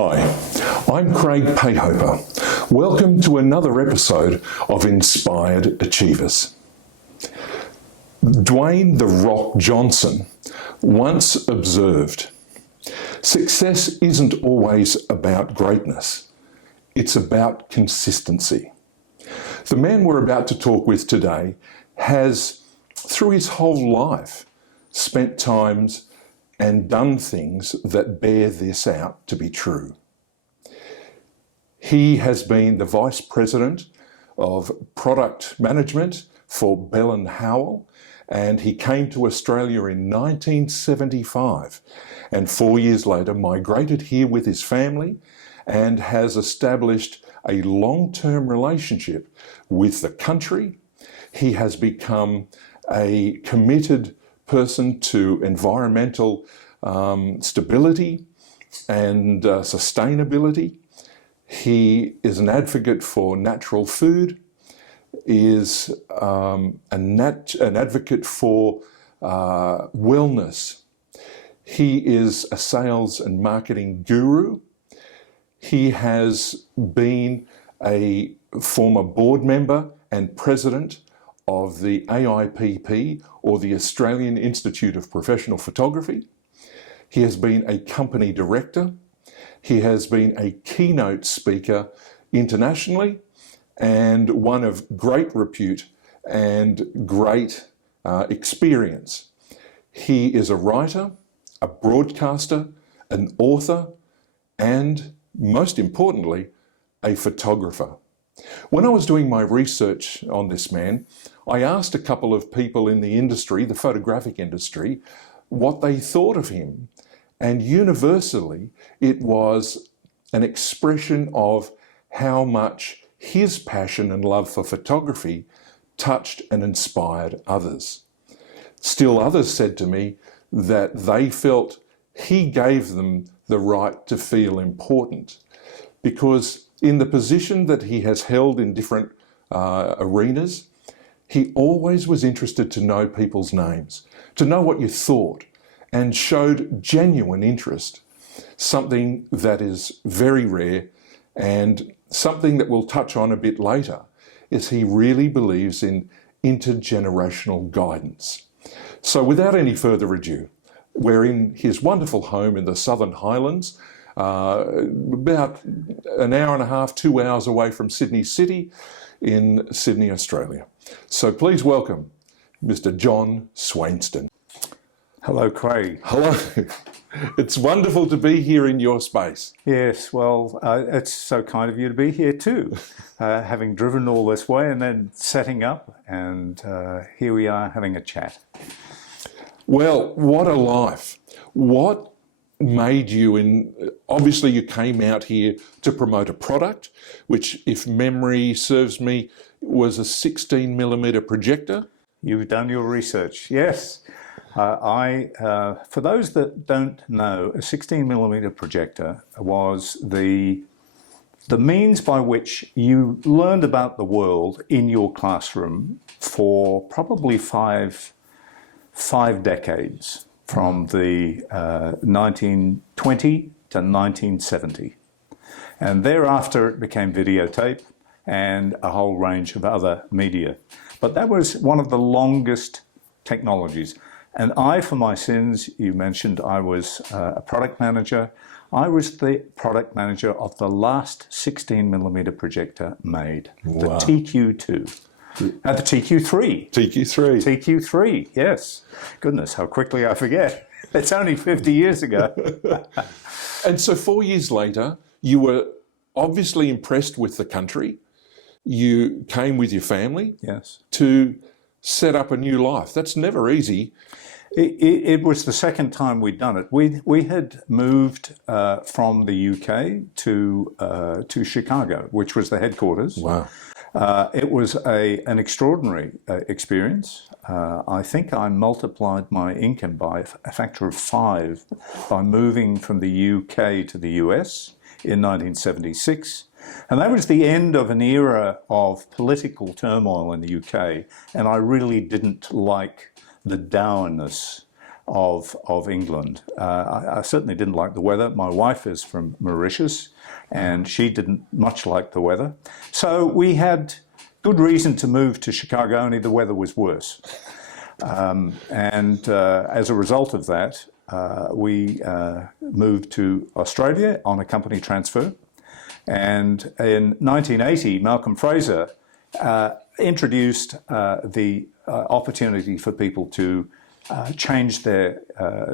Hi, I'm Craig Payhoper. Welcome to another episode of Inspired Achievers. Dwayne "The Rock" Johnson once observed, "Success isn't always about greatness, it's about consistency." The man we're about to talk with today has, through his whole life, spent times and done things that bear this out to be true. He has been the Vice President of Product Management for Bell & Howell, and he came to Australia in 1975 and 4 years later migrated here with his family and has established a long-term relationship with the country. He has become a committed person to environmental stability and sustainability. He is an advocate for natural food, is an advocate for wellness. He is a sales and marketing guru. He has been a former board member and president of the AIPP, or the Australian Institute of Professional Photography. He has been a company director. He has been a keynote speaker internationally and one of great repute and great experience. He is a writer, a broadcaster, an author, and most importantly, a photographer. When I was doing my research on this man, I asked a couple of people in the industry, the photographic industry, what they thought of him. And universally, it was an expression of how much his passion and love for photography touched and inspired others. Still others said to me that they felt he gave them the right to feel important, because in the position that he has held in different arenas, he always was interested to know people's names, to know what you thought, and showed genuine interest, something that is very rare, and something that we'll touch on a bit later is he really believes in intergenerational guidance. So without any further ado, we're in his wonderful home in the Southern Highlands, about an hour and a half, 2 hours away from Sydney City in Sydney, Australia. So please welcome Mr. John Swainston. Hello, Craig. Hello. It's wonderful to be here in your space. Yes, well, it's so kind of you to be here too, having driven all this way and then setting up, and here we are having a chat. Well, what a life. What made you, obviously you came out here to promote a product, which, if memory serves me, was a 16mm projector. You've done your research, yes. For those that don't know, a 16mm projector was the means by which you learned about the world in your classroom for probably five decades, from the 1920 to 1970. And thereafter it became videotape and a whole range of other media. But that was one of the longest technologies. And I, for my sins, you mentioned I was a product manager. I was the product manager of the last 16mm projector made, wow. The TQ2. The TQ3. TQ3. TQ3, yes. Goodness, how quickly I forget. It's only 50 years ago. And so 4 years later, you were obviously impressed with the country. You came with your family, yes, to set up a new life. That's never easy. It was the second time we'd done it. We had moved from the UK to Chicago, which was the headquarters. Wow. It was an extraordinary experience. I think I multiplied my income by a factor of 5 by moving from the UK to the US in 1976. And that was the end of an era of political turmoil in the UK, and I really didn't like the dourness of England. I certainly didn't like the weather. My wife is from Mauritius, and she didn't much like the weather. So we had good reason to move to Chicago, only the weather was worse. As a result of that, we moved to Australia on a company transfer. And in 1980, Malcolm Fraser introduced the opportunity for people to change their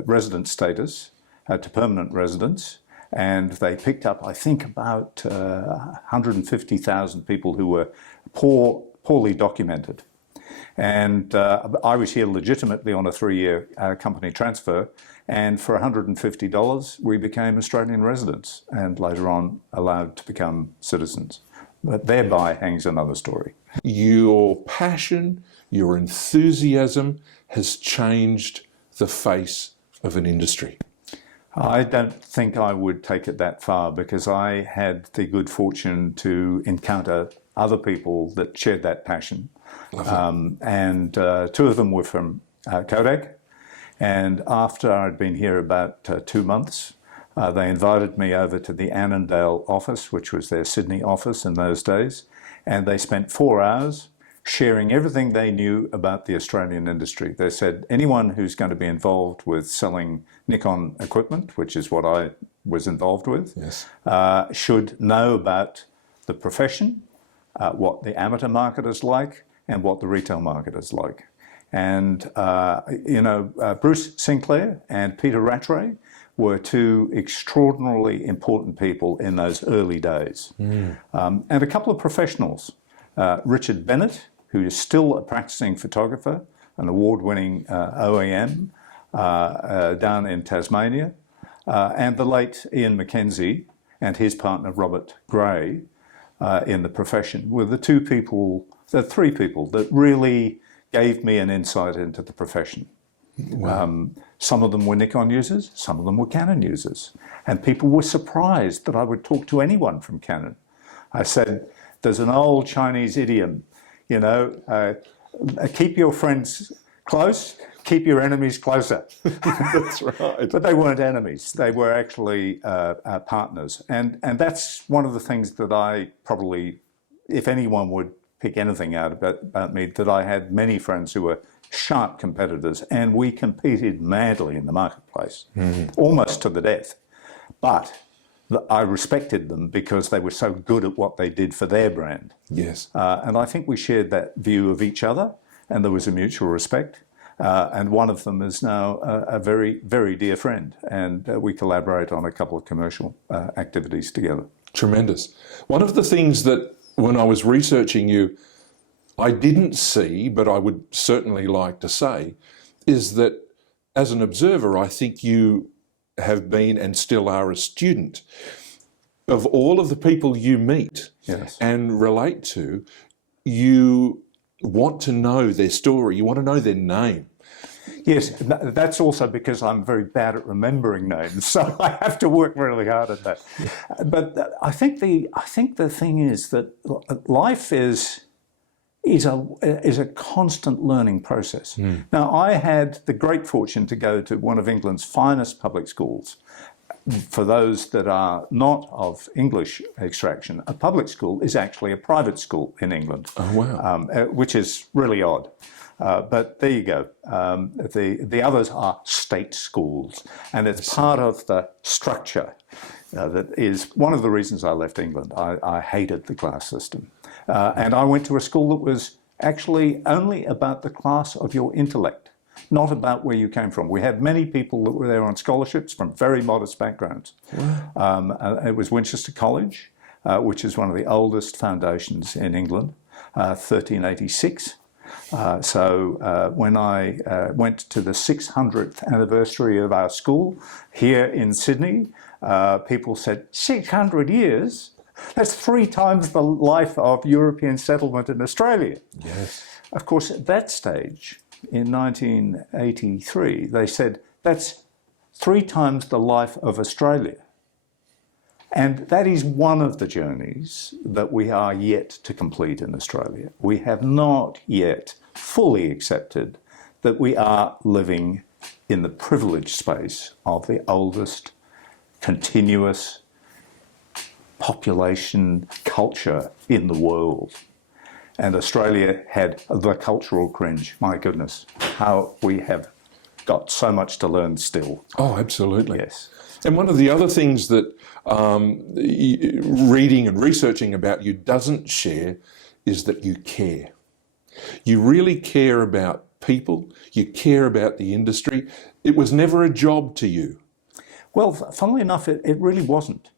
resident status to permanent residence. And they picked up, I think, about 150,000 people who were poorly documented. And I was here legitimately on a 3-year company transfer. And for $150, we became Australian residents and later on allowed to become citizens. But thereby hangs another story. Your passion, your enthusiasm has changed the face of an industry. I don't think I would take it that far, because I had the good fortune to encounter other people that shared that passion. Two of them were from Kodak. And after I'd been here about 2 months, they invited me over to the Annandale office, which was their Sydney office in those days. And they spent 4 hours sharing everything they knew about the Australian industry. They said, anyone who's going to be involved with selling Nikon equipment, which is what I was involved with, yes, should know about the profession, what the amateur market is like, and what the retail market is like. And, Bruce Sinclair and Peter Rattray were two extraordinarily important people in those early days. And a couple of professionals, Richard Bennett, who is still a practicing photographer, an award-winning OEM down in Tasmania, and the late Ian McKenzie and his partner Robert Gray in the profession were the three people that really gave me an insight into the profession. Wow. Some of them were Nikon users, some of them were Canon users. And people were surprised that I would talk to anyone from Canon. I said, there's an old Chinese idiom, keep your friends close, keep your enemies closer. That's right. But they weren't enemies. They were actually partners. And that's one of the things that I probably, if anyone would pick anything out about me, that I had many friends who were sharp competitors, and we competed madly in the marketplace, almost to the death. But I respected them because they were so good at what they did for their brand. Yes. And I think we shared that view of each other, and there was a mutual respect. And one of them is now a very, very dear friend, and we collaborate on a couple of commercial activities together. Tremendous. One of the things that, when I was researching you, I didn't see, but I would certainly like to say, is that as an observer, I think you have been and still are a student of all of the people you meet. Yes. And relate to. You want to know their story, you want to know their name. Yes, that's also because I'm very bad at remembering names, so I have to work really hard at that. But I think the thing is that life is a constant learning process. Now, I had the great fortune to go to one of England's finest public schools. For those that are not of English extraction, a public school is actually a private school in England. Oh, wow. Which is really odd. But there you go. The others are state schools, and it's part of the structure that is one of the reasons I left England. I hated the class system. And I went to a school that was actually only about the class of your intellect, not about where you came from. We had many people that were there on scholarships from very modest backgrounds. Wow. It was Winchester College, which is one of the oldest foundations in England, 1386. When I went to the 600th anniversary of our school here in Sydney, people said, 600 years? That's 3 times the life of European settlement in Australia. Yes. Of course, at that stage, in 1983, they said, that's 3 times the life of Australia. And that is one of the journeys that we are yet to complete in Australia. We have not yet fully accepted that we are living in the privileged space of the oldest continuous population culture in the world. And Australia had the cultural cringe. My goodness, how we have got so much to learn still. Oh, absolutely. Yes. And one of the other things that reading and researching about you doesn't share is that you care. You really care about people. You care about the industry. It was never a job to you. Well, funnily enough, it really wasn't.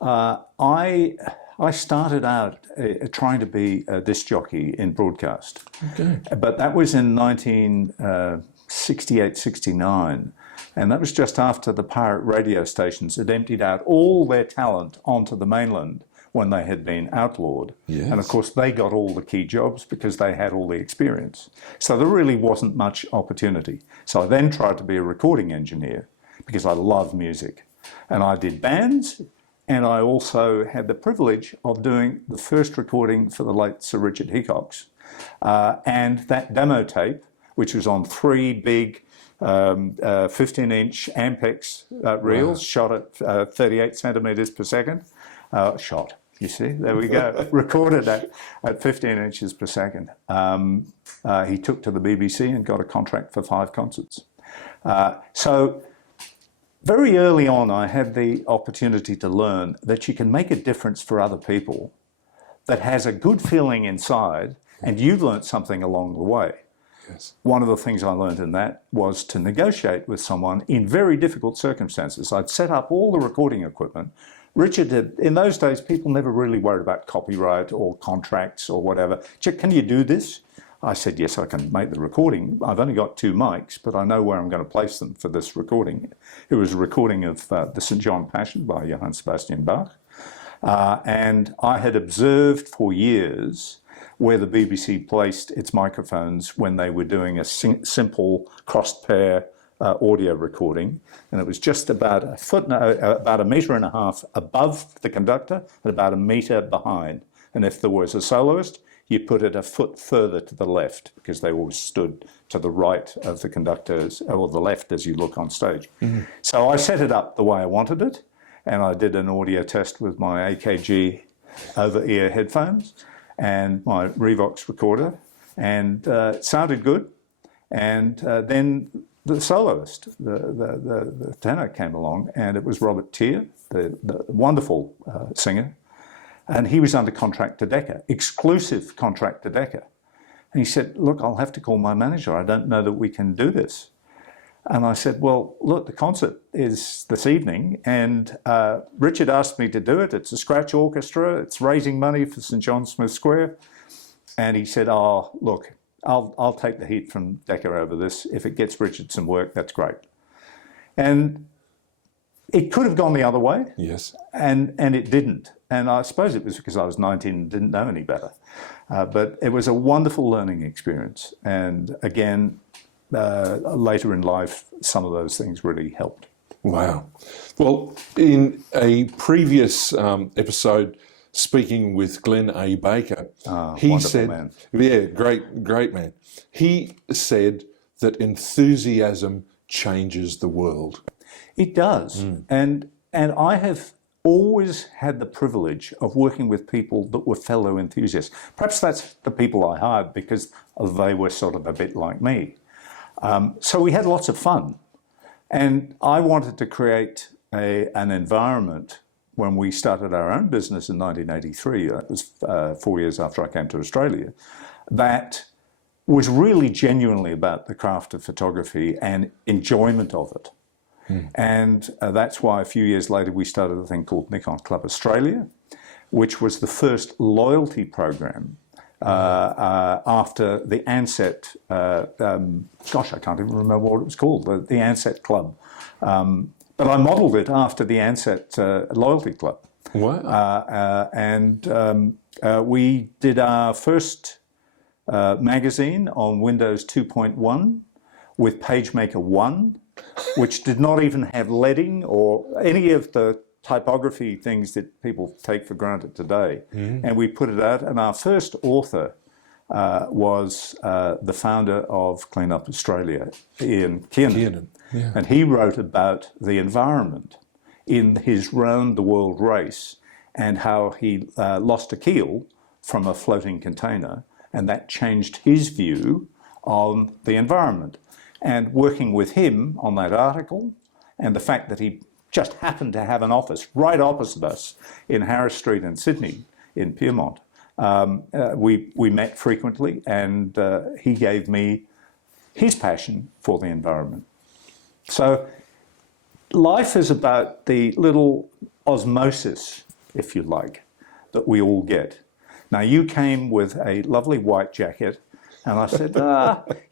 I started out trying to be a disc jockey in broadcast. Okay. But that was in 1968, 69. And that was just after the pirate radio stations had emptied out all their talent onto the mainland when they had been outlawed. Yes. And of course, they got all the key jobs because they had all the experience. So there really wasn't much opportunity. So I then tried to be a recording engineer because I love music. And I did bands, and I also had the privilege of doing the first recording for the late Sir Richard Hickox. And that demo tape, which was on 3 big 15-inch Ampex reels, shot at 38 centimetres per second. Shot, you see, there we go. Recorded at 15 inches per second. He took to the BBC and got a contract for 5 concerts. So very early on, I had the opportunity to learn that you can make a difference for other people that has a good feeling inside, and you've learnt something along the way. Yes. One of the things I learned in that was to negotiate with someone in very difficult circumstances. I'd set up all the recording equipment. Richard had, in those days, people never really worried about copyright or contracts or whatever. Can you do this? I said, yes, I can make the recording. I've only got 2 mics, but I know where I'm going to place them for this recording. It was a recording of the St. John Passion by Johann Sebastian Bach. And I had observed for years where the BBC placed its microphones when they were doing a simple crossed pair audio recording, and it was just about about 1.5 meters above the conductor and about 1 meter behind. And if there was a soloist, you put it a foot further to the left because they always stood to the right of the conductors, or the left as you look on stage. Mm-hmm. So I set it up the way I wanted it, and I did an audio test with my AKG over-ear headphones and my Revox recorder, and it sounded good. And then the soloist, the tenor came along, and it was Robert Tier, the wonderful singer, and he was under contract to Decca, exclusive contract to Decca. And he said, look, I'll have to call my manager. I don't know that we can do this. And I said, well, look, the concert is this evening, and Richard asked me to do it. It's a scratch orchestra. It's raising money for St. John Smith Square. And he said, oh, look, I'll take the heat from Decca over this. If it gets Richard some work, that's great. And it could have gone the other way. Yes. And it didn't. And I suppose it was because I was 19 and didn't know any better. But it was a wonderful learning experience. And again, later in life, some of those things really helped. Wow. Well, in a previous episode, speaking with Glenn A. Baker, he said, man. Yeah, great man. He said that enthusiasm changes the world. It does. And I have always had the privilege of working with people that were fellow enthusiasts. Perhaps that's the people I hired because they were sort of a bit like me. So we had lots of fun. And I wanted to create an environment when we started our own business in 1983, that was 4 years after I came to Australia, that was really genuinely about the craft of photography and enjoyment of it. And that's why a few years later we started a thing called Nikon Club Australia, which was the first loyalty program after the Ansett, gosh, I can't even remember what it was called, the Ansett Club. But I modelled it after the Ansett Loyalty Club. Wow. And we did our first magazine on Windows 2.1 with PageMaker 1, which did not even have leading or any of the typography things that people take for granted today. And we put it out, and our first author was the founder of Clean Up Australia, Ian Kiernan. Yeah. And he wrote about the environment in his round the world race and how he lost a keel from a floating container, and that changed his view on the environment. And working with him on that article, and the fact that he just happened to have an office right opposite us in Harris Street in Sydney, in Pyrmont, we met frequently, and he gave me his passion for the environment. So life is about the little osmosis, if you like, that we all get. Now, you came with a lovely white jacket, and I said,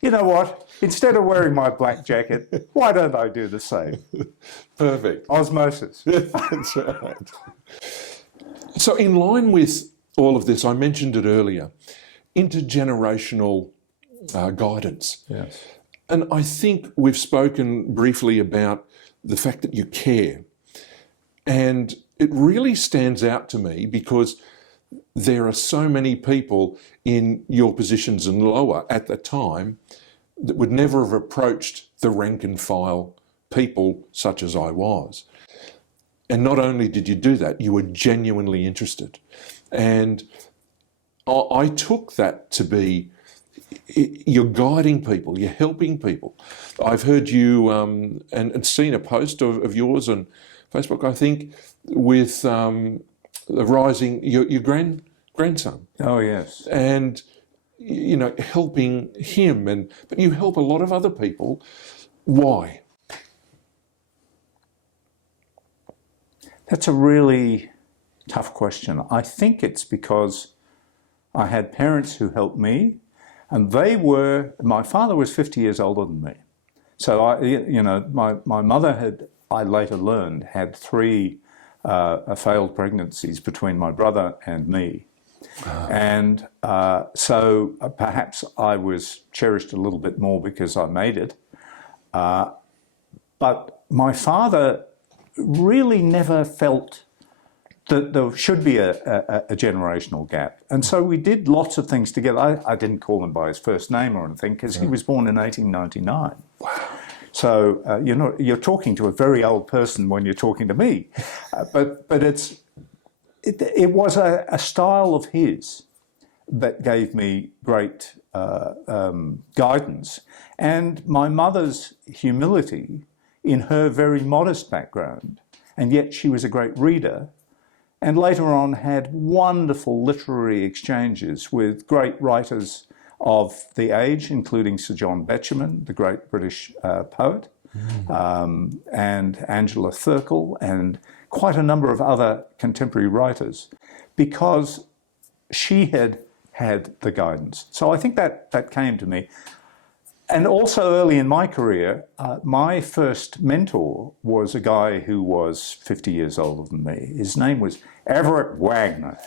you know what? Instead of wearing my black jacket, why don't I do the same? Perfect. Osmosis. That's right. So in line with all of this, I mentioned it earlier, intergenerational guidance. Yes. And I think we've spoken briefly about the fact that you care. And it really stands out to me because there are so many people in your positions and lower at the time that would never have approached the rank and file people such as I was. And not only did you do that, you were genuinely interested. And I took that to be, you're guiding people, you're helping people. I've heard you and seen a post of yours on Facebook, I think, with the rising, your grandson. Oh, yes. And, you know, helping him, but you help a lot of other people. Why? That's a really tough question. I think it's because I had parents who helped me, and my father was 50 years older than me. So, my mother I later learned, had 3 failed pregnancies between my brother and me. And so perhaps I was cherished a little bit more because I made it. But my father really never felt that there should be a generational gap. And so we did lots of things together. I didn't call him by his first name or anything because he was born in 1899. Wow. So, you're talking to a very old person when you're talking to me. But it was a style of his that gave me great guidance. And my mother's humility in her very modest background, and yet she was a great reader, and later on had wonderful literary exchanges with great writers of the age, including Sir John Betjeman, the great British poet, and Angela Thirkell, and quite a number of other contemporary writers, because she had the guidance. So I think that came to me. And also early in my career, my first mentor was a guy who was 50 years older than me. His name was Everett Wagner.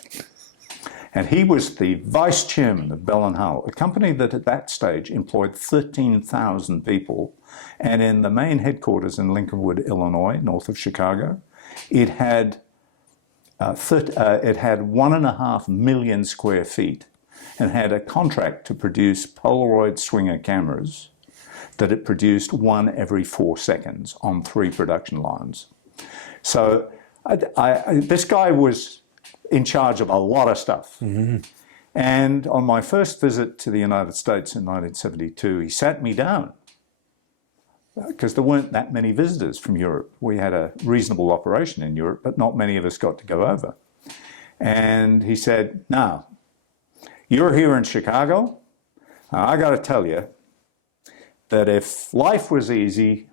And he was the vice chairman of Bell & Howell, a company that at that stage employed 13,000 people. And in the main headquarters in Lincolnwood, Illinois, north of Chicago, it had 1.5 million square feet and had a contract to produce Polaroid Swinger cameras that it produced 1 every 4 seconds on 3 production lines. So this guy was in charge of a lot of stuff. Mm-hmm. And on my first visit to the United States in 1972, he sat me down because there weren't that many visitors from Europe. We had a reasonable operation in Europe, but not many of us got to go over. And he said, now, you're here in Chicago. I got to tell you that if life was easy,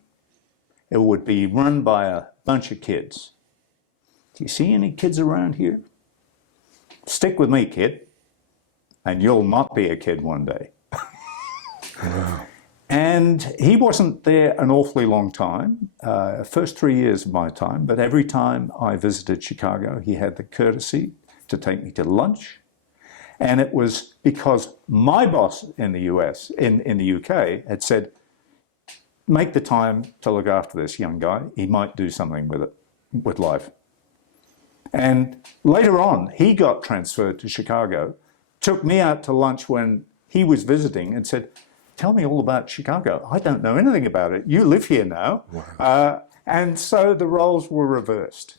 it would be run by a bunch of kids. Do you see any kids around here? Stick with me, kid, and you'll not be a kid one day. Wow. And he wasn't there an awfully long time, first 3 years of my time, but every time I visited Chicago, he had the courtesy to take me to lunch. And it was because my boss in the US, in the UK, had said, make the time to look after this young guy. He might do something with life. And later on, he got transferred to Chicago took me out to lunch when he was visiting and said, "Tell me all about Chicago. I don't know anything about it. You live here now." Wow. And so the roles were reversed.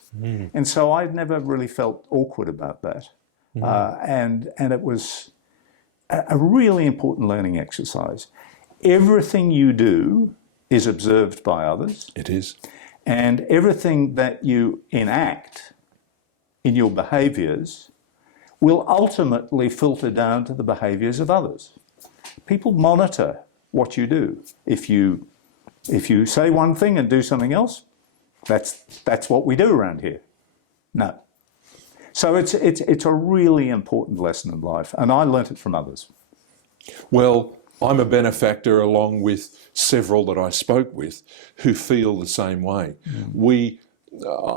And so I never really felt awkward about that. And it was a really important learning exercise. Everything you do is observed by others. It is. And everything that you enact in your behaviours will ultimately filter down to the behaviours of others. People monitor what you do. If you say one thing and do something else, that's what we do around here. No. So it's a really important lesson in life, and I learnt it from others. Well, I'm a benefactor along with several that I spoke with who feel the same way.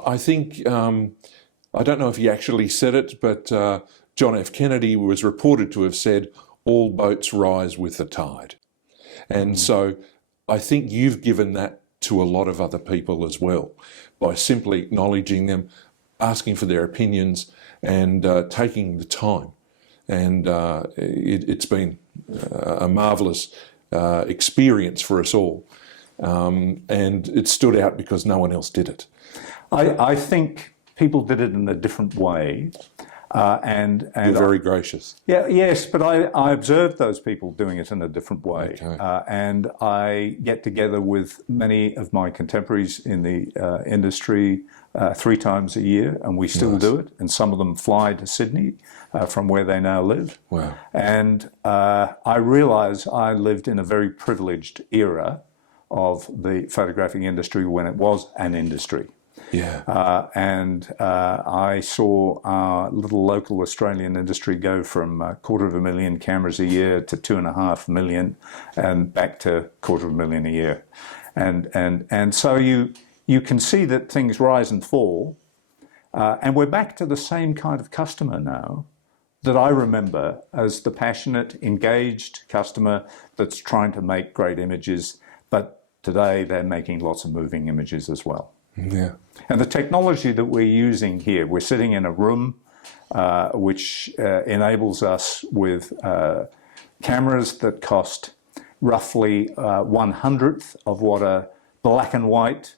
I think, I don't know if he actually said it, but John F. Kennedy was reported to have said, "All boats rise with the tide." And so I think you've given that to a lot of other people as well, by simply acknowledging them, asking for their opinions, and taking the time. And it's been a marvellous experience for us all. And it stood out because no one else did it. I think people did it in a different way. And You're very gracious. Yes, but I observed those people doing it in a different way. Okay. And I get together with many of my contemporaries in the industry 3 times a year, and we still do it. And some of them fly to Sydney from where they now live. Wow. And I realise I lived in a very privileged era of the photographic industry when it was an industry. Yeah. And I saw our little local Australian industry go from 250,000 cameras a year to 2.5 million, and back to 250,000 a year. And so you can see that things rise and fall, and we're back to the same kind of customer now that I remember as the passionate, engaged customer that's trying to make great images, but today they're making lots of moving images as well. Yeah. And the technology that we're using here, we're sitting in a room which enables us with cameras that cost roughly 1/100th of what a black and white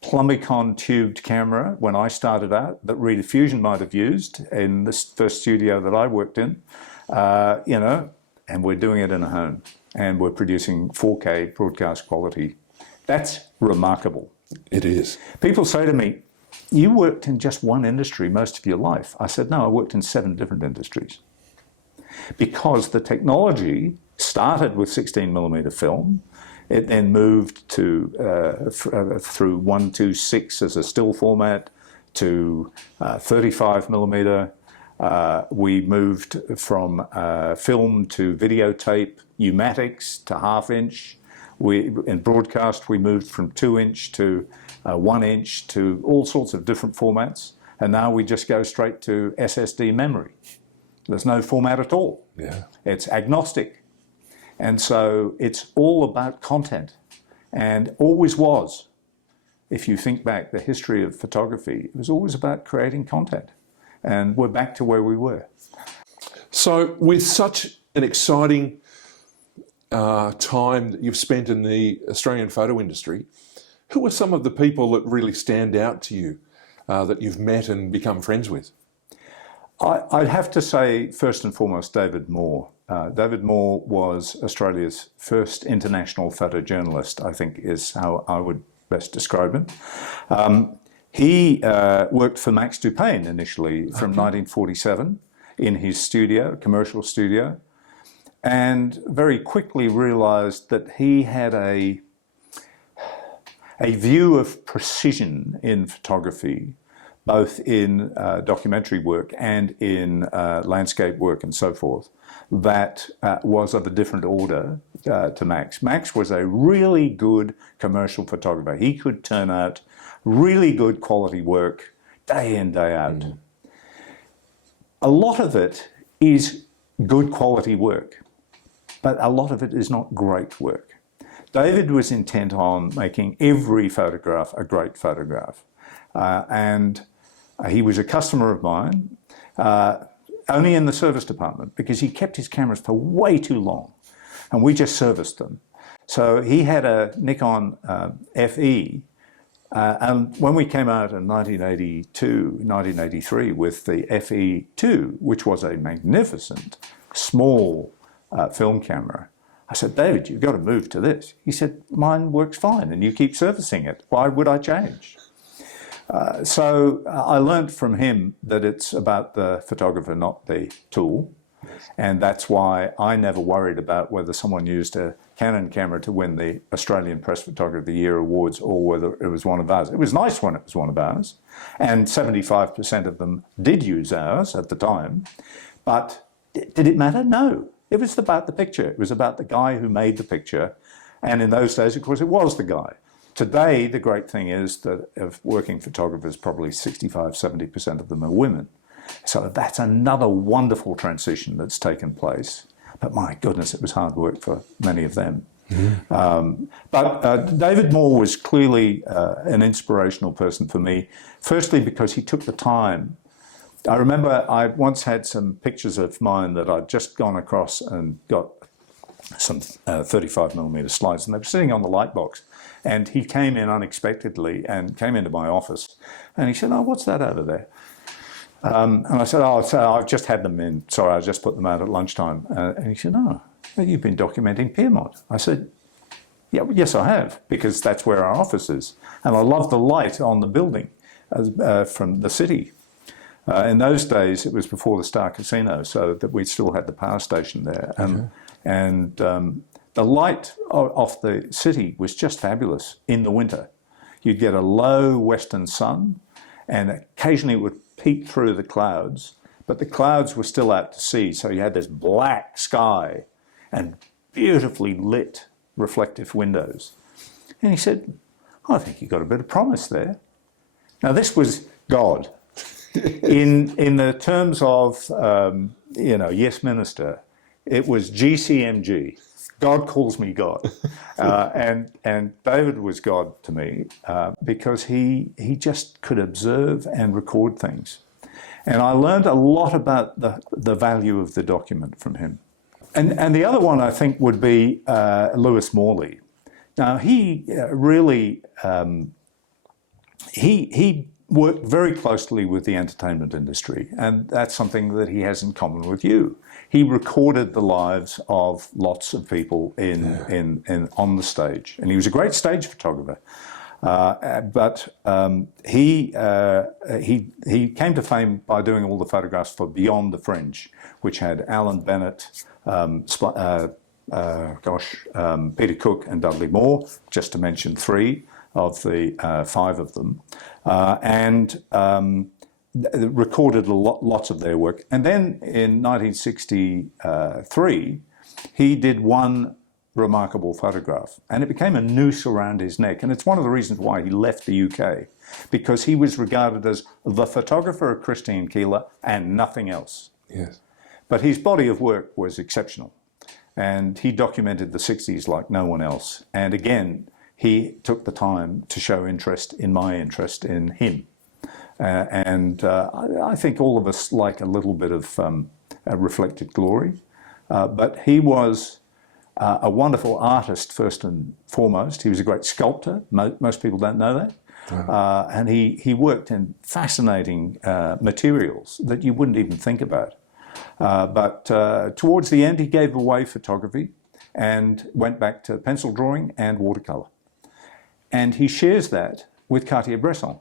Plumicon tubed camera, when I started out, that Reader Fusion might have used in this first studio that I worked in, and we're doing it in a home, and we're producing 4K broadcast quality. That's remarkable. It is. People say to me, "You worked in just one industry most of your life." I said, "No, I worked in 7 different industries." Because the technology started with 16mm film. It then moved to through 1:2:6 as a still format to 35mm. We moved from film to videotape, pneumatics to 1/2 inch. In broadcast, we moved from 2-inch to 1-inch to all sorts of different formats. And now we just go straight to SSD memory. There's no format at all. Yeah. It's agnostic. And so it's all about content, and always was. If you think back the history of photography, it was always about creating content. And we're back to where we were. So with such an exciting time that you've spent in the Australian photo industry, who are some of the people that really stand out to you that you've met and become friends with? I'd have to say, first and foremost, David Moore. David Moore was Australia's first international photojournalist, I think is how I would best describe him. He worked for Max Dupain initially from 1947 in his studio, commercial studio, and very quickly realised that he had a view of precision in photography, both in documentary work and in landscape work and so forth, that was of a different order to Max. Max was a really good commercial photographer. He could turn out really good quality work day in, day out. A lot of it is good quality work, but a lot of it is not great work. David was intent on making every photograph a great photograph. And he was a customer of mine. only in the service department, because he kept his cameras for way too long, and we just serviced them. So he had a Nikon FE, and when we came out in 1982, 1983 with the FE2, which was a magnificent, small film camera, I said, David, you've got to move to this. He said, mine works fine and you keep servicing it. Why would I change? So I learned from him that it's about the photographer, not the tool. And that's why I never worried about whether someone used a Canon camera to win the Australian Press Photographer of the Year awards or whether it was one of ours. It was nice when it was one of ours. And 75% of them did use ours at the time. But did it matter? No. It was about the picture. It was about the guy who made the picture. And in those days, of course, it was the guy. Today, the great thing is that of working photographers, probably 65, 70% of them are women. So that's another wonderful transition that's taken place. But my goodness, it was hard work for many of them. Mm-hmm. But David Moore was clearly an inspirational person for me, firstly because he took the time. I remember I once had some pictures of mine that I'd just gone across and got some 35mm slides, and they were sitting on the light box. And he came in unexpectedly and came into my office, and he said, "Oh, what's that over there?" And I said, "Oh, so I've just had them in. Sorry, I just put them out at lunchtime." And he said, "Oh, you've been documenting Piermont." I said, "Yeah, yes, I have, because that's where our office is. And I love the light on the building from the city." In those days, it was before the Star Casino, so that we still had the power station there. And the light off the city was just fabulous in the winter. You'd get a low western sun, and occasionally it would peek through the clouds, but the clouds were still out to sea, so you had this black sky and beautifully lit reflective windows. And he said, "I think you've got a bit of promise there." Now, this was God. In the terms of, yes, minister, it was GCMG. God calls me God. And David was God to me because he just could observe and record things. And I learned a lot about the value of the document from him. And the other one I think would be Lewis Morley. Now, he really, he worked very closely with the entertainment industry, and that's something that he has in common with you. He recorded the lives of lots of people on the stage, and he was a great stage photographer. But he came to fame by doing all the photographs for Beyond the Fringe, which had Alan Bennett, Peter Cook and Dudley Moore, just to mention three of the five of them, and recorded lots of their work. And then in 1963, he did one remarkable photograph, and it became a noose around his neck. And it's one of the reasons why he left the UK, because he was regarded as the photographer of Christine Keeler and nothing else. Yes. But his body of work was exceptional, and he documented the 60s like no one else. And again, he took the time to show interest in my interest in him. I think all of us like a little bit of a reflected glory. But he was a wonderful artist, first and foremost. He was a great sculptor. Most people don't know that. And he worked in fascinating materials that you wouldn't even think about. But towards the end, he gave away photography and went back to pencil drawing and watercolour. And he shares that with Cartier-Bresson.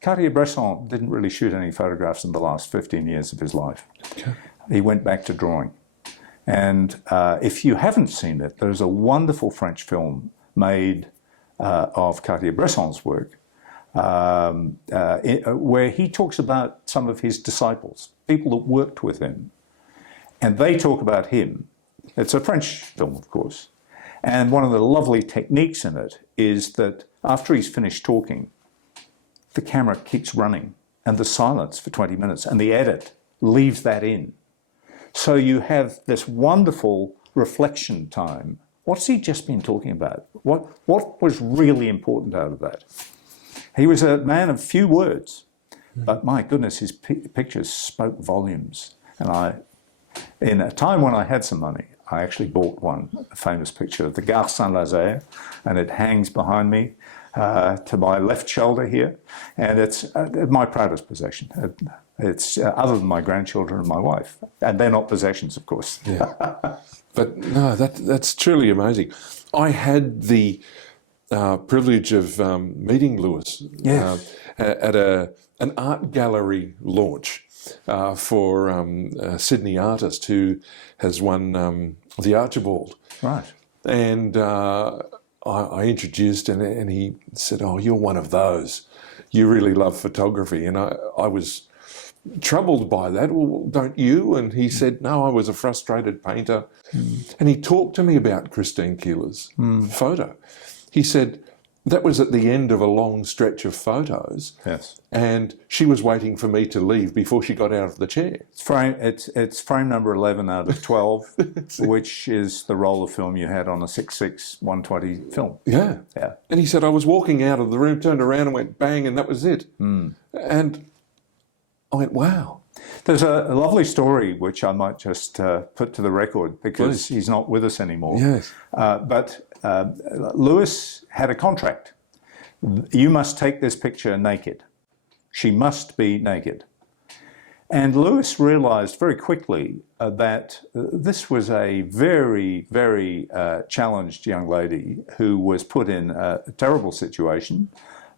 Cartier-Bresson didn't really shoot any photographs in the last 15 years of his life. Okay. He went back to drawing. And if you haven't seen it, there's a wonderful French film made of Cartier-Bresson's work where he talks about some of his disciples, people that worked with him. And they talk about him. It's a French film, of course. And one of the lovely techniques in it is that after he's finished talking, the camera keeps running and there's silence for 20 minutes, and the edit leaves that in. So you have this wonderful reflection time. What's he just been talking about? What was really important out of that? He was a man of few words, but my goodness, his pictures spoke volumes. And in a time when I had some money, I actually bought one, a famous picture of the Gare Saint-Lazare, and it hangs behind me to my left shoulder here, and it's my proudest possession. It's other than my grandchildren and my wife, and they're not possessions, of course. Yeah. But no, that's truly amazing. I had the privilege of meeting Lewis at an art gallery launch for a Sydney artist who has won the Archibald. Right. And I introduced, and he said, "Oh, you're one of those. You really love photography." And I was troubled by that. "Well, don't you?" And he said, "No, I was a frustrated painter." And he talked to me about Christine Keeler's photo. He said, that was at the end of a long stretch of photos. Yes. And she was waiting for me to leave before she got out of the chair. It's frame number 11 out of 12, which is the roll of film you had on a 6.6 120 film. Yeah. Yeah. And he said, I was walking out of the room, turned around and went bang, and that was it. And I went, wow. There's a lovely story which I might just put to the record because Please. he's not with us anymore. Yes. But Lewis had a contract. You must take this picture naked. She must be naked. And Lewis realized very quickly that this was a very, very challenged young lady who was put in a terrible situation,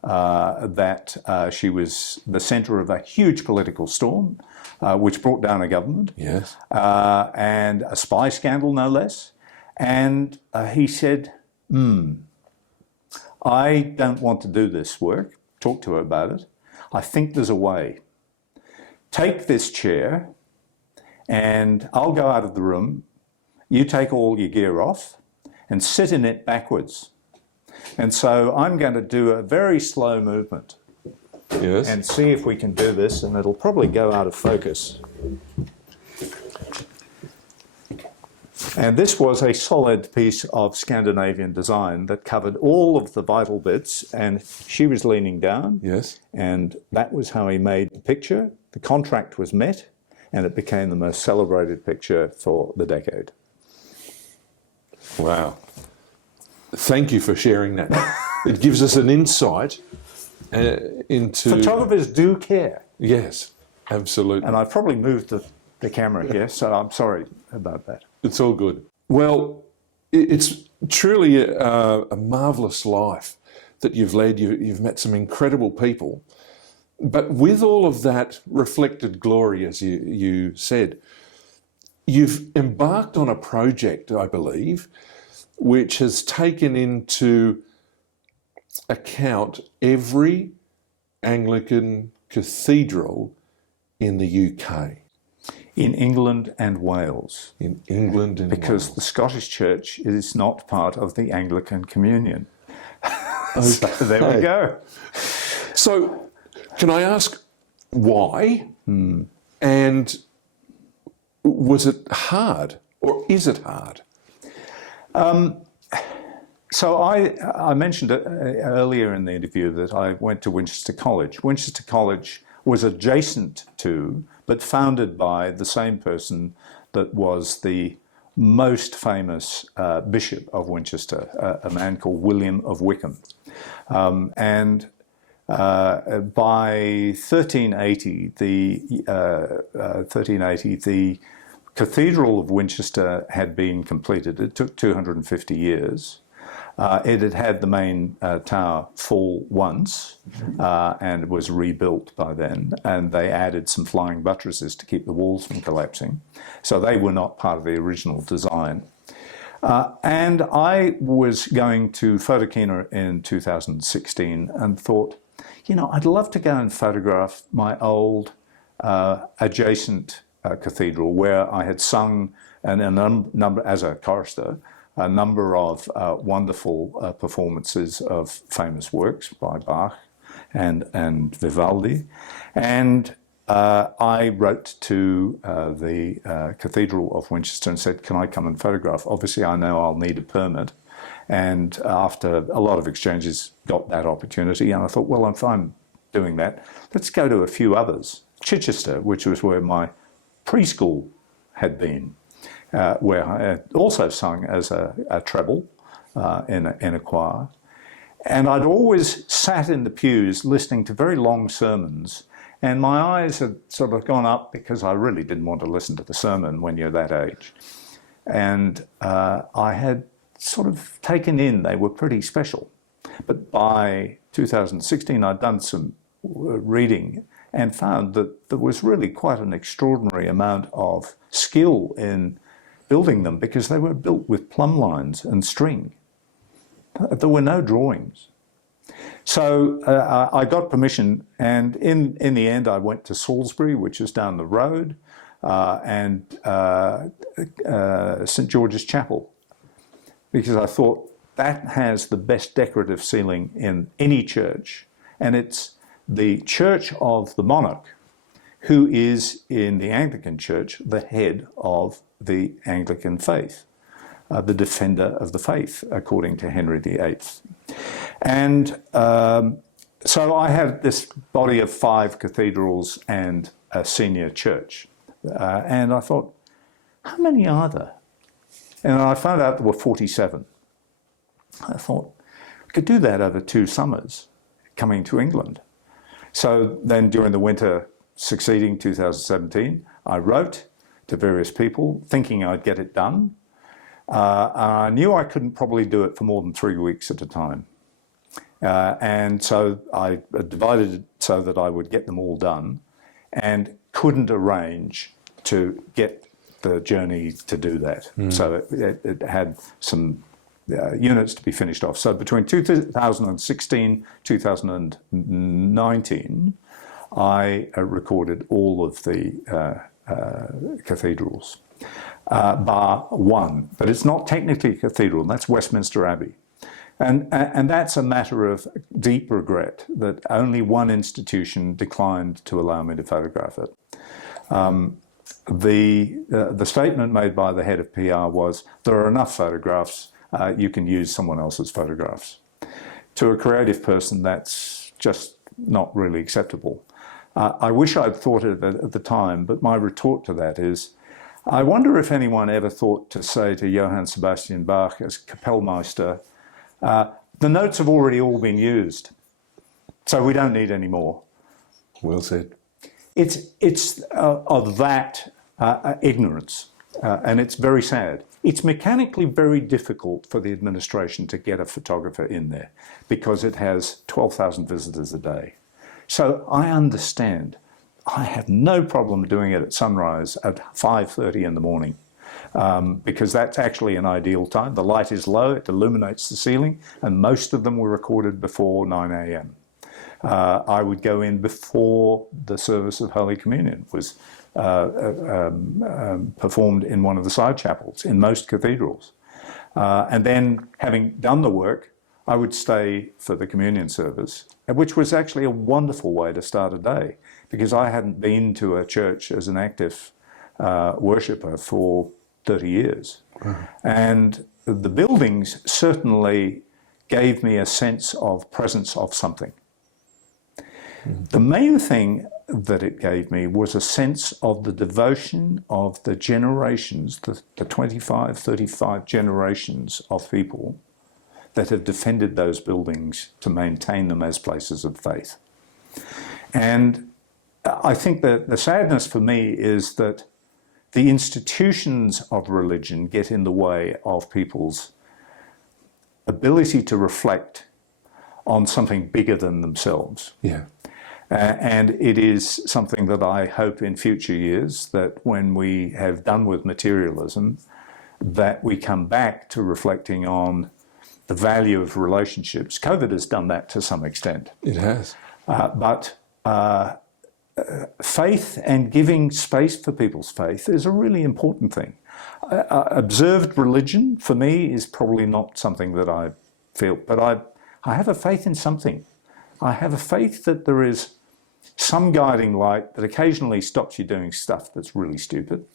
that she was the center of a huge political storm, which brought down a government. Yes. And a spy scandal, no less. And he said, I don't want to do this work. Talk to her about it. I think there's a way. Take this chair and I'll go out of the room. You take all your gear off and sit in it backwards. And so I'm going to do a very slow movement. Yes. And see if we can do this, and it'll probably go out of focus. And this was a solid piece of Scandinavian design that covered all of the vital bits, and she was leaning down. Yes. And that was how he made the picture. The contract was met, and it became the most celebrated picture for the decade. Wow. Thank you for sharing that. It gives us an insight into... Photographers do care. Yes, absolutely. And I've probably moved the camera here, so I'm sorry about that. It's all good. Well, it's truly a marvellous life that you've led. You've met some incredible people. But with all of that reflected glory, as you said, you've embarked on a project, I believe, which has taken into account every Anglican cathedral in the UK. In England and Wales. In England and because Wales. the Scottish Church is not part of the Anglican Communion. Okay. So there we go. So, can I ask why? And was it hard, or is it hard? So I mentioned earlier in the interview that I went to Winchester College. Winchester College was adjacent to, but founded by, the same person that was the most famous Bishop of Winchester, a man called William of Wykeham. And by 1380, the Cathedral of Winchester had been completed. It took 250 years. It had had the main tower fall once and was rebuilt by then, and they added some flying buttresses to keep the walls from collapsing. So they were not part of the original design. And I was going to Photokina in 2016 and thought, you know, I'd love to go and photograph my old adjacent cathedral where I had sung and a number as a chorister, a number of wonderful performances of famous works by Bach and Vivaldi. And I wrote to the Cathedral of Winchester and said, can I come and photograph? Obviously, I know I'll need a permit. And after a lot of exchanges, got that opportunity. And I thought, well, if I'm doing that, let's go to a few others. Chichester, which was where my preschool had been, where I had also sung as a treble in a choir. And I'd always sat in the pews listening to very long sermons, and my eyes had sort of gone up because I really didn't want to listen to the sermon when you're that age. And I had sort of taken in they were pretty special. But by 2016, I'd done some reading and found that there was really quite an extraordinary amount of skill in building them, because they were built with plumb lines and string. There were no drawings. So I got permission, and in the end I went to Salisbury, which is down the road, and St George's Chapel, because I thought that has the best decorative ceiling in any church, and it's the church of the monarch, who is in the Anglican Church the head of the Anglican faith, the defender of the faith, according to Henry VIII. And so I had this body of 5 cathedrals and a senior church. And I thought, how many are there? And I found out there were 47. I thought, I could do that over 2 summers coming to England. So then during the winter succeeding 2017, I wrote to various people thinking I'd get it done. I knew I couldn't probably do it for more than 3 weeks at a time. And so I divided it so that I would get them all done, and couldn't arrange to get the journey to do that. So it had some units to be finished off. So between 2016, 2019, I recorded all of the cathedrals, bar one. But it's not technically a cathedral, that's Westminster Abbey. And that's a matter of deep regret that only one institution declined to allow me to photograph it. The statement made by the head of PR was, there are enough photographs, you can use someone else's photographs. To a creative person, that's just not really acceptable. I wish I'd thought of it at the time, but my retort to that is, I wonder if anyone ever thought to say to Johann Sebastian Bach as Kapellmeister, the notes have already all been used, so we don't need any more. Well said. It's of that ignorance, and it's very sad. It's mechanically very difficult for the administration to get a photographer in there because it has 12,000 visitors a day. So I understand. I have no problem doing it at sunrise at 5:30 in the morning. Because that's actually an ideal time. The light is low, it illuminates the ceiling, and most of them were recorded before 9 a.m. I would go in before the service of Holy Communion was performed in one of the side chapels in most cathedrals. And then, having done the work, I would stay for the communion service, which was actually a wonderful way to start a day, because I hadn't been to a church as an active worshipper for 30 years. And the buildings certainly gave me a sense of presence of something. The main thing that it gave me was a sense of the devotion of the generations, the 25, 35 generations of people that have defended those buildings to maintain them as places of faith. And I think that the sadness for me is that the institutions of religion get in the way of people's ability to reflect on something bigger than themselves. Yeah. And it is something that I hope in future years, that when we have done with materialism, that we come back to reflecting on the value of relationships. COVID has done that to some extent. It has. But faith and giving space for people's faith is a really important thing. Observed religion, for me, is probably not something that I feel, but I have a faith in something. I have a faith that there is some guiding light that occasionally stops you doing stuff that's really stupid,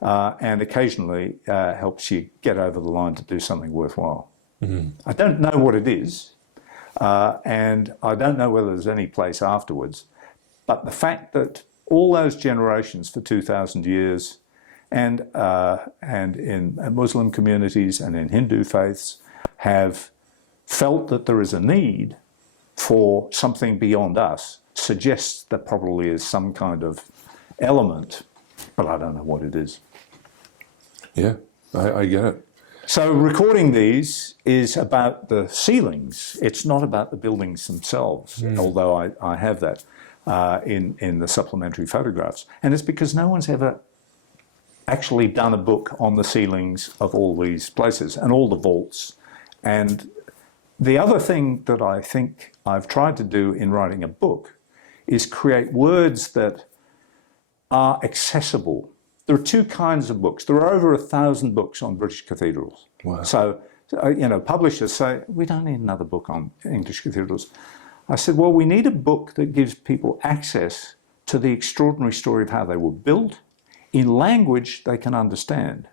and occasionally helps you get over the line to do something worthwhile. I don't know what it is, and I don't know whether there's any place afterwards, but the fact that all those generations for 2,000 years, and in Muslim communities and in Hindu faiths, have felt that there is a need for something beyond us, suggests there probably is some kind of element, but I don't know what it is. Yeah, I get it. So recording these is about the ceilings. It's not about the buildings themselves, although I have that in the supplementary photographs. And it's because no one's ever actually done a book on the ceilings of all these places and all the vaults. And the other thing that I think I've tried to do in writing a book is create words that are accessible. There are two kinds of books. There are over 1,000 books on British cathedrals. Wow. So, publishers say, we don't need another book on English cathedrals. I said, well, we need a book that gives people access to the extraordinary story of how they were built in language they can understand.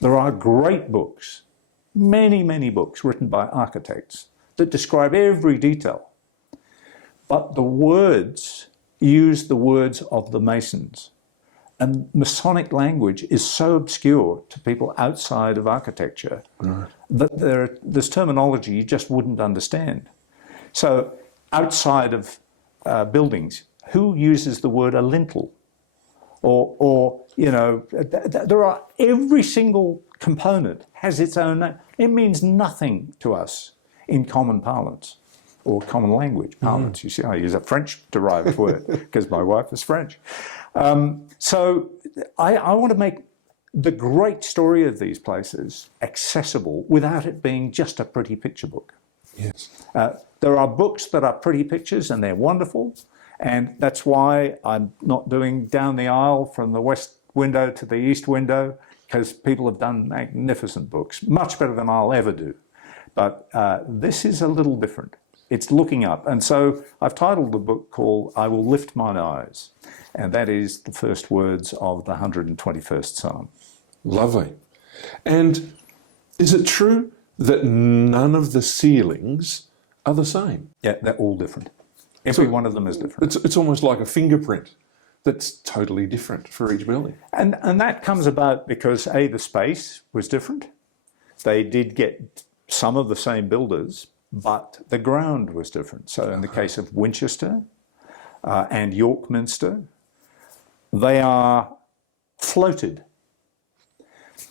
There are great books, many, many books written by architects that describe every detail. But the words use the words of the masons. And Masonic language is so obscure to people outside of architecture that there's terminology you just wouldn't understand. So outside of buildings, who uses the word a lintel? Or there are, every single component has its own name. It means nothing to us in common parlance or common language parlance. You see, I use a French-derived word because my wife is French. So I want to make the great story of these places accessible without it being just a pretty picture book. Yes. There are books that are pretty pictures and they're wonderful, and that's why I'm not doing down the aisle from the west window to the east window, because people have done magnificent books, much better than I'll ever do. But this is a little different. It's looking up. And so I've titled the book called I Will Lift Mine Eyes. And that is the first words of the 121st Psalm. Lovely. And is it true that none of the ceilings are the same? Yeah, they're all different. Every one of them is different. It's almost like a fingerprint that's totally different for each building. And that comes about because, A, the space was different. They did get some of the same builders, but the ground was different. So in the case of Winchester and York Minster, they are floated.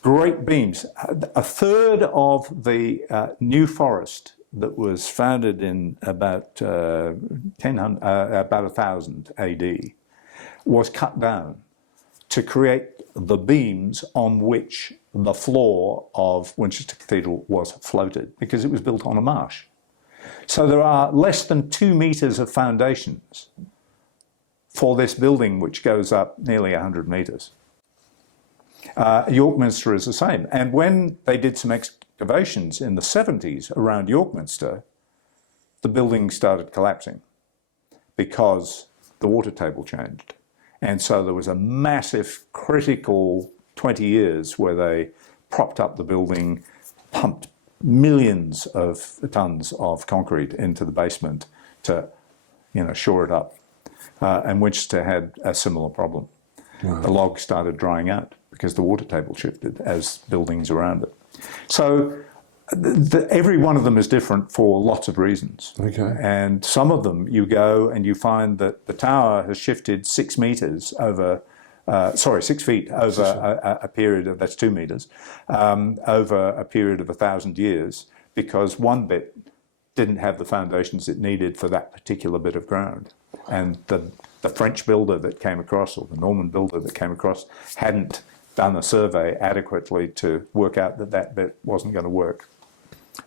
Great beams. A third of the New Forest that was founded in about 1000 AD was cut down to create the beams on which the floor of Winchester Cathedral was floated, because it was built on a marsh. So there are less than 2 meters of foundations for this building, which goes up nearly 100 meters. York Minster is the same. And when they did some excavations in the 70s around York Minster, the building started collapsing because the water table changed. And so there was a massive critical 20 years where they propped up the building, pumped millions of tons of concrete into the basement to, shore it up. And Winchester had a similar problem. Wow. The logs started drying out because the water table shifted as buildings around it. So every one of them is different for lots of reasons. Okay. And some of them you go and you find that the tower has shifted 6 meters over, 6 feet over a period of, that's 2 meters, over a period of 1,000 years, because one bit didn't have the foundations it needed for that particular bit of ground. And the French builder that came across, or the Norman builder that came across, hadn't done a survey adequately to work out that that bit wasn't going to work.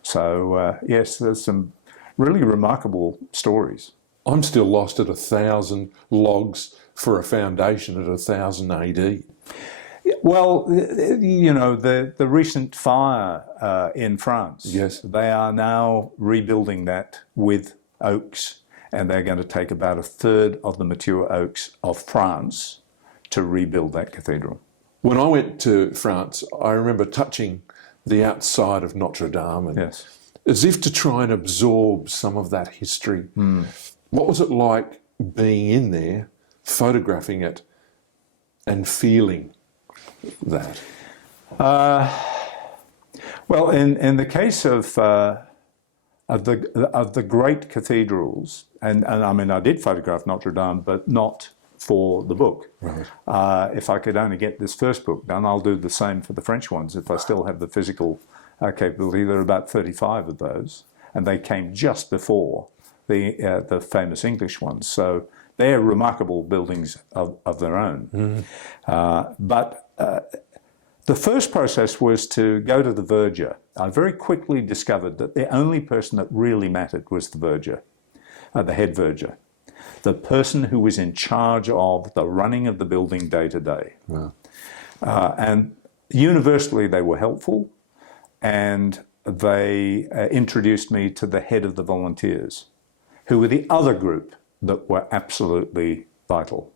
So, yes, there's some really remarkable stories. I'm still lost at 1,000 logs for a foundation at 1000 AD. Well, the recent fire in France, yes, they are now rebuilding that with oaks, and they're going to take about a third of the mature oaks of France to rebuild that cathedral. When I went to France, I remember touching the outside of Notre Dame, and yes, as if to try and absorb some of that history. What was it like being in there photographing it and feeling that? Well, in the case of the great cathedrals, and I mean, I did photograph Notre Dame, but not for the book. Right. If I could only get this first book done, I'll do the same for the French ones if I still have the physical capability. There are about 35 of those, and they came just before the famous English ones. So they're remarkable buildings of their own. But the first process was to go to the verger. I very quickly discovered that the only person that really mattered was the verger, the head verger, the person who was in charge of the running of the building day to day. Wow. And universally they were helpful, and they introduced me to the head of the volunteers, who were the other group that were absolutely vital.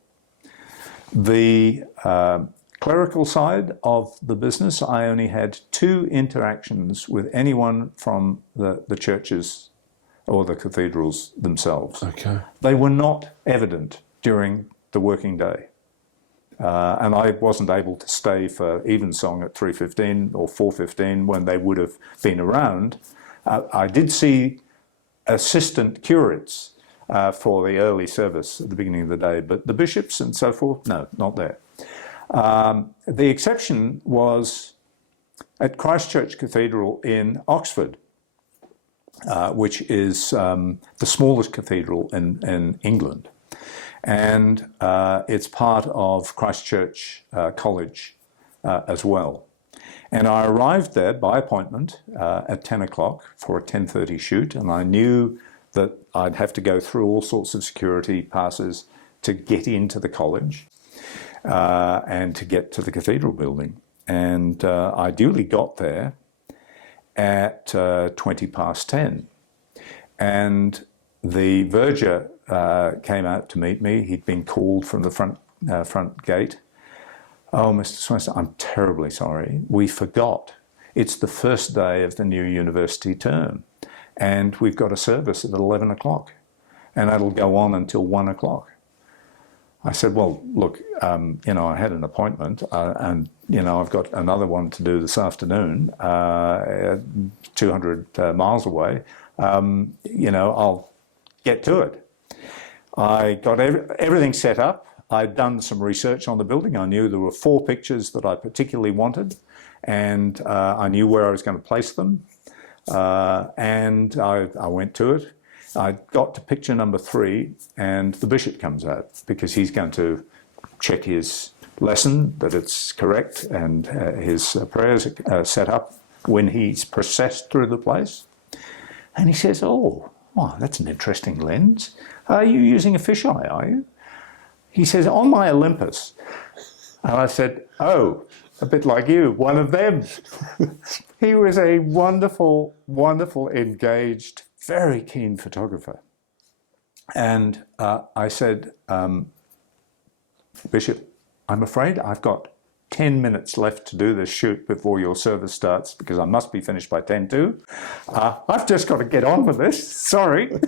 The clerical side of the business, I only had 2 interactions with anyone from the churches or the cathedrals themselves. Okay. They were not evident during the working day. And I wasn't able to stay for evensong at 3:15 or 4:15 when they would have been around. I did see assistant curates for the early service at the beginning of the day, but the bishops and so forth, no, not there. The exception was at Christ Church Cathedral in Oxford, which is the smallest cathedral in England. And it's part of Christ Church College as well. And I arrived there by appointment at 10 o'clock for a 10:30 shoot, and I knew that I'd have to go through all sorts of security passes to get into the college and to get to the cathedral building. And I duly got there at 20 past 10. And the verger came out to meet me. He'd been called from the front gate. "Oh, Mr. Swainston, I'm terribly sorry. We forgot. It's the first day of the new university term, and we've got a service at 11 o'clock, and that'll go on until 1 o'clock. I said, "Well, look, I had an appointment, and, I've got another one to do this afternoon, 200 miles away. I'll get to it." I got everything set up. I'd done some research on the building. I knew there were 4 pictures that I particularly wanted, and I knew where I was going to place them. And I went to it. I got to picture number 3, and the bishop comes out because he's going to check his lesson, that it's correct, and his prayers are set up when he's processed through the place. And he says, "Oh, wow, that's an interesting lens. Are you using a fisheye, are you?" He says, "On my Olympus." And I said, "Oh, a bit like you, one of them." He was a wonderful, wonderful, engaged, very keen photographer. And I said, "Bishop, I'm afraid I've got 10 minutes left to do this shoot before your service starts because I must be finished by 10:02. I've just got to get on with this, sorry."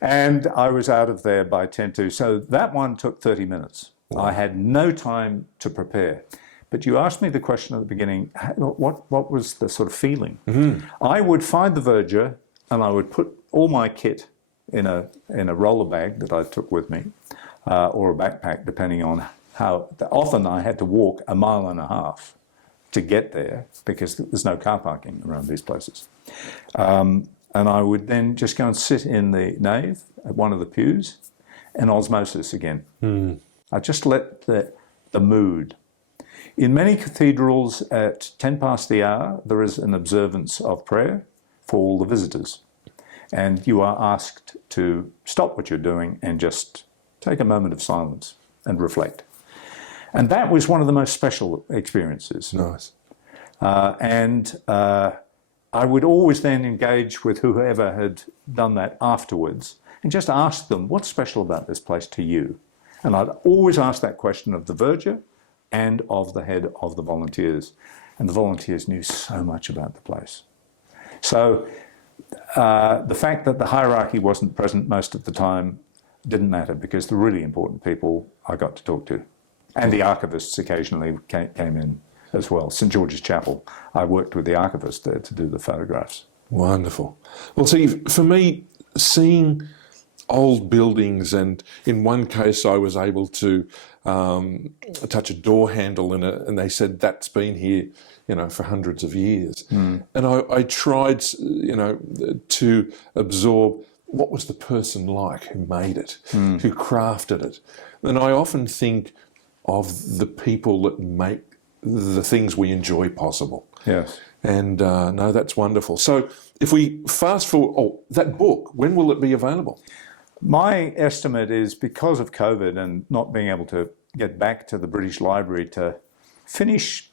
And I was out of there by 10:02. So that one took 30 minutes. I had no time to prepare. But you asked me the question at the beginning, what was the sort of feeling? I would find the verger and I would put all my kit in a roller bag that I took with me, or a backpack, depending on how often I had to walk 1.5 miles to get there because there's no car parking around these places. And I would then just go and sit in the nave at one of the pews and osmosis again. I just let the mood. In many cathedrals at 10 past the hour, there is an observance of prayer for all the visitors. And you are asked to stop what you're doing and just take a moment of silence and reflect. And that was one of the most special experiences. Nice. I would always then engage with whoever had done that afterwards and just ask them, "What's special about this place to you?" And I'd always ask that question of the verger and of the head of the volunteers. And the volunteers knew so much about the place. So the fact that the hierarchy wasn't present most of the time didn't matter because the really important people I got to talk to. And the archivists occasionally came in as well. St George's Chapel, I worked with the archivist there to do the photographs. Wonderful. Well, see, for me, seeing old buildings, and in one case I was able to touch a door handle and they said that's been here, for hundreds of years. And I tried, to absorb what was the person like who made it, who crafted it. And I often think of the people that make the things we enjoy possible. Yes. And no, that's wonderful. So if we fast forward, that book, when will it be available? My estimate is because of COVID and not being able to get back to the British Library to finish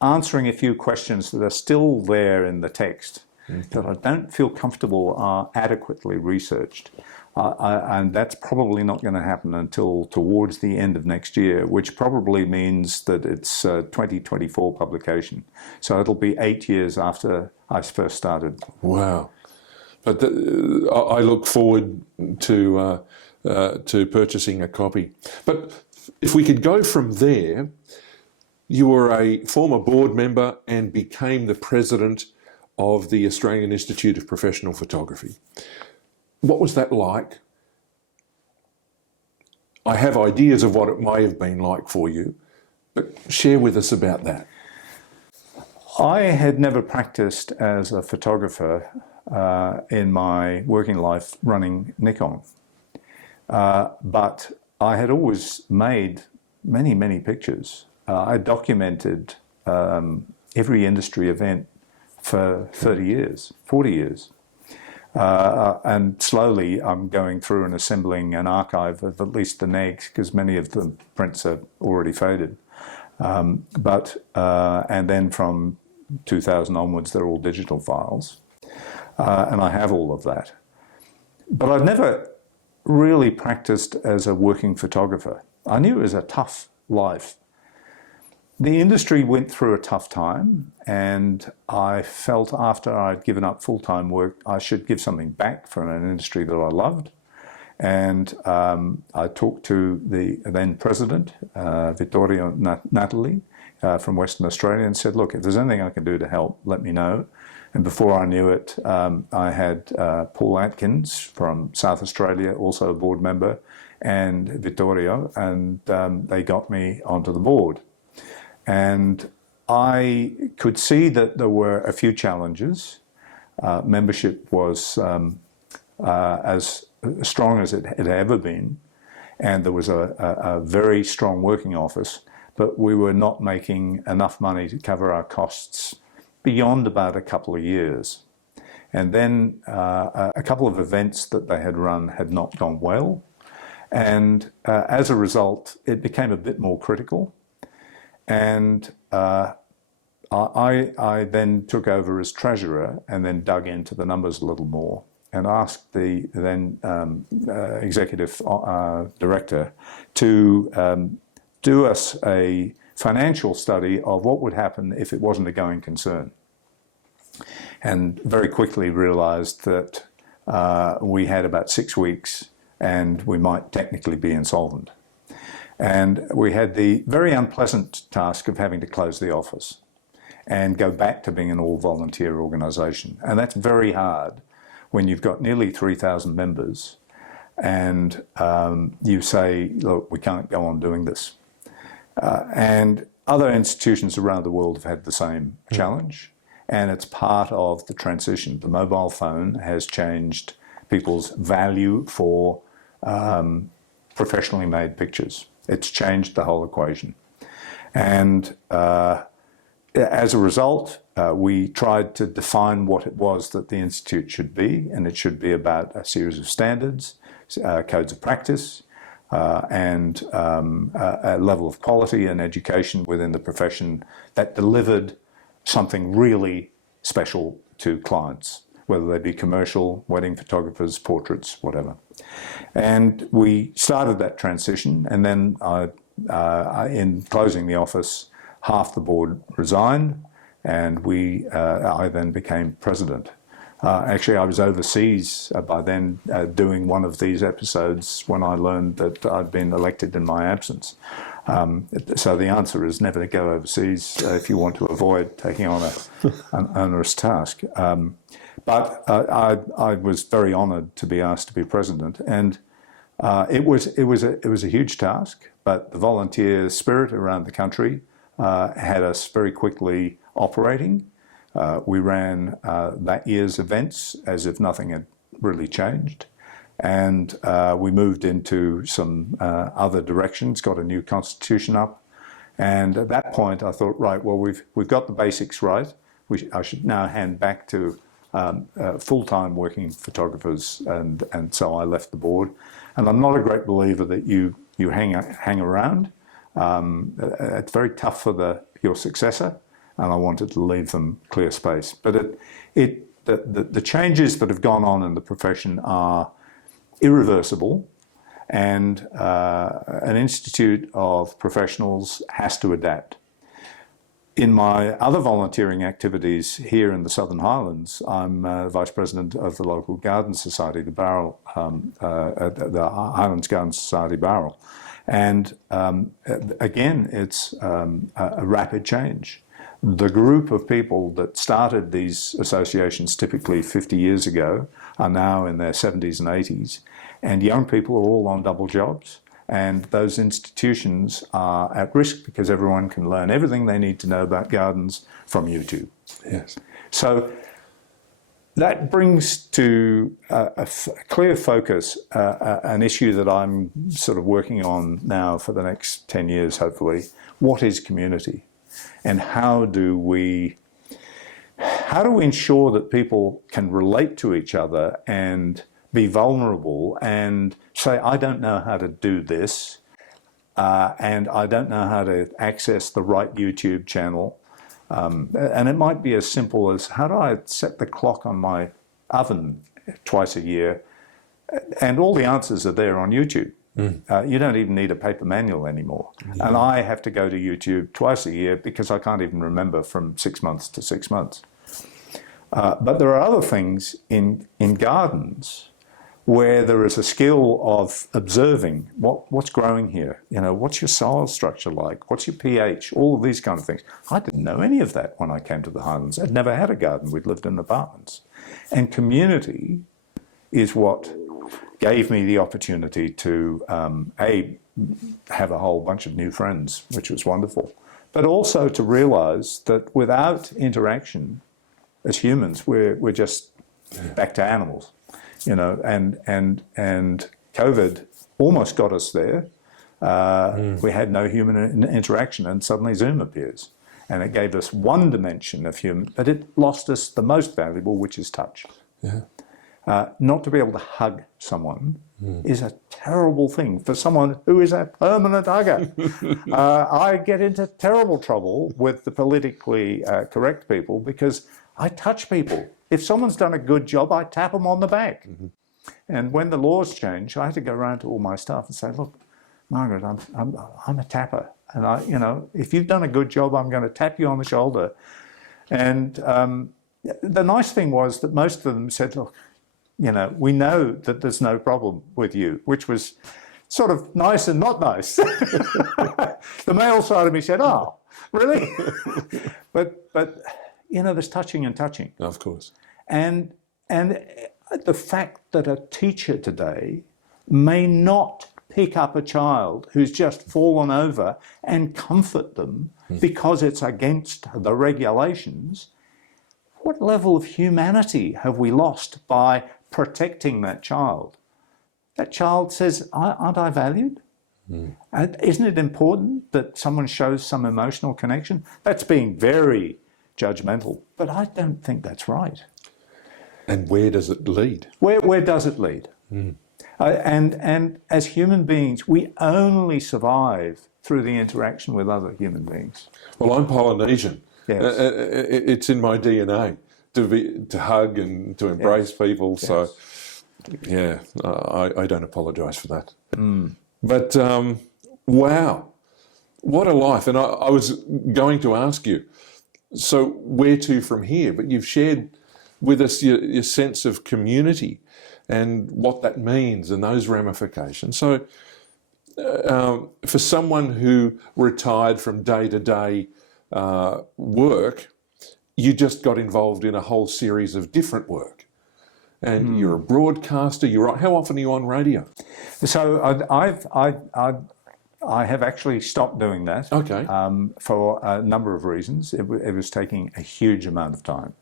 answering a few questions that are still there in the text that I don't feel comfortable are adequately researched. And that's probably not going to happen until towards the end of next year, which probably means that it's 2024 publication. So it'll be 8 years after I first started. Wow. But I look forward to purchasing a copy. But if we could go from there, you were a former board member and became the president of the Australian Institute of Professional Photography. What was that like? I have ideas of what it may have been like for you, but share with us about that. I had never practiced as a photographer in my working life running Nikon, but I had always made many, many pictures. I documented every industry event for 30 years, 40 years. And slowly I'm going through and assembling an archive of at least the negs, because many of the prints are already faded. And then from 2000 onwards, they're all digital files. And I have all of that. But I've never really practiced as a working photographer. I knew it was a tough life. The industry went through a tough time, and I felt after I'd given up full-time work, I should give something back from an industry that I loved. And I talked to the then president, Vittorio Natali, from Western Australia, and said, look, if there's anything I can do to help, let me know. And before I knew it, I had Paul Atkins from South Australia, also a board member, and Vittorio, and they got me onto the board. And I could see that there were a few challenges. Membership was as strong as it had ever been, and there was a very strong working office, but we were not making enough money to cover our costs beyond about a couple of years. And then a couple of events that they had run had not gone well, and as a result, it became a bit more critical. And I then took over as treasurer and then dug into the numbers a little more and asked the then executive director to do us a financial study of what would happen if it wasn't a going concern. And very quickly realized that we had about 6 weeks and we might technically be insolvent. And we had the very unpleasant task of having to close the office and go back to being an all-volunteer organisation. And that's very hard when you've got nearly 3,000 members and you say, look, we can't go on doing this. And other institutions around the world have had the same challenge, and it's part of the transition. The mobile phone has changed people's value for professionally made pictures. It's changed the whole equation. And as a result, we tried to define what it was that the Institute should be, and it should be about a series of standards, codes of practice, and a level of quality and education within the profession that delivered something really special to clients, whether they be commercial, wedding photographers, portraits, whatever. And we started that transition, and then in closing the office, half the board resigned, and I then became president. Actually, I was overseas by then doing one of these episodes when I learned that I'd been elected in my absence. So the answer is never to go overseas if you want to avoid taking on an onerous task. But I was very honoured to be asked to be president, and it was a huge task. But the volunteer spirit around the country had us very quickly operating. We ran that year's events as if nothing had really changed. And we moved into some other directions, got a new constitution up. And at that point, I thought, right, well, we've got the basics right. I should now hand back to full-time working photographers. And so I left the board. And I'm not a great believer that you hang around. It's very tough for your successor. And I wanted to leave them clear space. But the changes that have gone on in the profession are irreversible, and an institute of professionals has to adapt. In my other volunteering activities here in the Southern Highlands, I'm Vice President of the local Garden Society, the Barrel, the Highlands Garden Society Barrel. And again, it's a rapid change. The group of people that started these associations typically 50 years ago are now in their 70s and 80s, and young people are all on double jobs, and those institutions are at risk because everyone can learn everything they need to know about gardens from YouTube. Yes. So that brings to a clear focus an issue that I'm sort of working on now for the next 10 years, hopefully. What is community? And how do we ensure that people can relate to each other and be vulnerable and say, I don't know how to do this, and I don't know how to access the right YouTube channel. And it might be as simple as, how do I set the clock on my oven twice a year? And all the answers are there on YouTube. You don't even need a paper manual anymore. Yeah. And I have to go to YouTube twice a year because I can't even remember from 6 months to 6 months. But there are other things in gardens where there is a skill of observing what's growing here. You know, what's your soil structure like? What's your pH? All of these kind of things. I didn't know any of that when I came to the Highlands. I'd never had a garden. We'd lived in apartments. And community is what gave me the opportunity to, have a whole bunch of new friends, which was wonderful, but also to realise that without interaction, as humans, we're just back to animals, you know, and COVID almost got us there. We had no human interaction, and suddenly Zoom appears, and it gave us one dimension of human, but it lost us the most valuable, which is touch. Yeah. Not to be able to hug someone is a terrible thing for someone who is a permanent hugger. I get into terrible trouble with the politically correct people because I touch people. If someone's done a good job, I tap them on the back. And when the laws changed, I had to go around to all my staff and say, look, Margaret, I'm a tapper. And you know, if you've done a good job, I'm going to tap you on the shoulder. And the nice thing was that most of them said, look, you know, we know that there's no problem with you, which was sort of nice and not nice. The male side of me said, oh, really? but you know, there's touching and touching. Of course. And the fact that a teacher today may not pick up a child who's just fallen over and comfort them because it's against the regulations, what level of humanity have we lost by protecting that child? That child says, aren't I valued? And isn't it important that someone shows some emotional connection? That's being very judgmental, but I don't think that's right. And where does it lead? Where does it lead? And as human beings, we only survive through the interaction with other human beings. Well, I'm Polynesian. Yes. It's in my DNA to hug and to embrace people. Yes. So, yeah, I don't apologise for that. But wow, what a life! And I was going to ask you, so where to from here? But you've shared with us your sense of community and what that means and those ramifications. So for someone who retired from day-to-day work, you just got involved in a whole series of different work. And you're a broadcaster. How often are you on radio? So I have actually stopped doing that. Okay. For a number of reasons. It was taking a huge amount of time.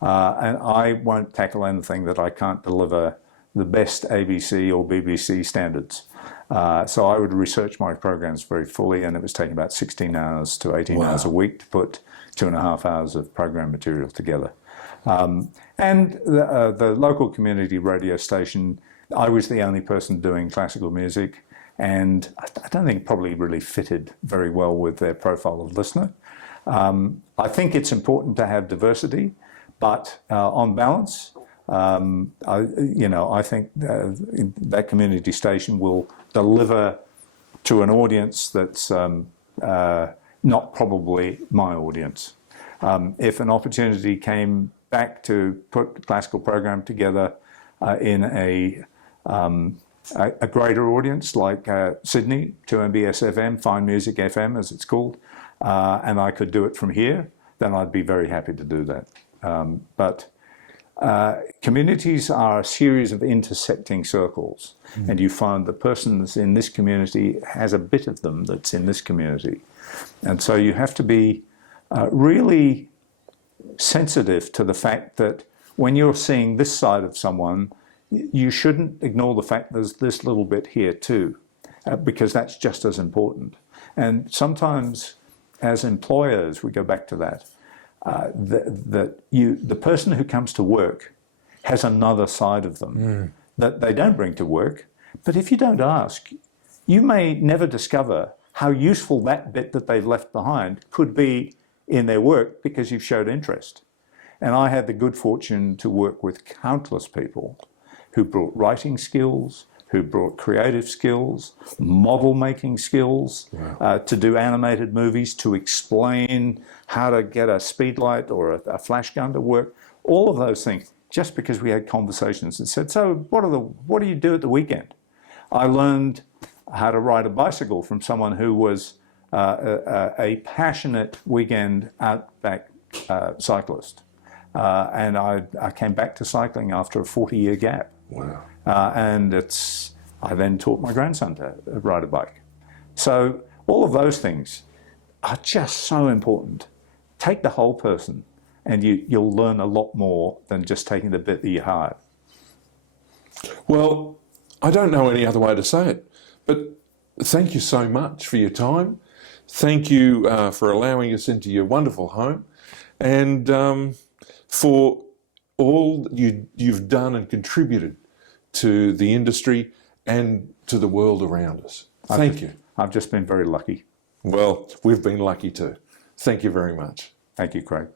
And I won't tackle anything that I can't deliver the best ABC or BBC standards. So I would research my programs very fully, and it was taking about 16 hours to 18 hours a week to put 2.5 hours of program material together. And the local community radio station, I was the only person doing classical music, and I don't think it probably really fitted very well with their profile of listener. I think it's important to have diversity, but on balance, I think that community station will deliver to an audience that's not probably my audience. If an opportunity came back to put the classical program together in a greater audience like Sydney, 2MBS FM, Fine Music FM as it's called, and I could do it from here, then I'd be very happy to do that. But communities are a series of intersecting circles, and you find the person that's in this community has a bit of them that's in this community. And so you have to be really sensitive to the fact that when you're seeing this side of someone, you shouldn't ignore the fact there's this little bit here too, because that's just as important. And sometimes as employers, we go back to that, the person who comes to work has another side of them that they don't bring to work. But if you don't ask, you may never discover how useful that bit that they've left behind could be in their work because you've showed interest. And I had the good fortune to work with countless people who brought writing skills, who brought creative skills, model making skills, to do animated movies, to explain how to get a speed light or a flash gun to work, all of those things, just because we had conversations and said, so what do you do at the weekend? I learned how to ride a bicycle from someone who was a passionate weekend outback cyclist. And I came back to cycling after a 40-year gap. Wow. And I then taught my grandson to ride a bike. So all of those things are just so important. Take the whole person, and you'll learn a lot more than just taking the bit that you hired. Well, I don't know any other way to say it, but thank you so much for your time. Thank you for allowing us into your wonderful home, and for all you've done and contributed to the industry and to the world around us. Thank you. I've just been very lucky. Well, we've been lucky too. Thank you very much. Thank you, Craig.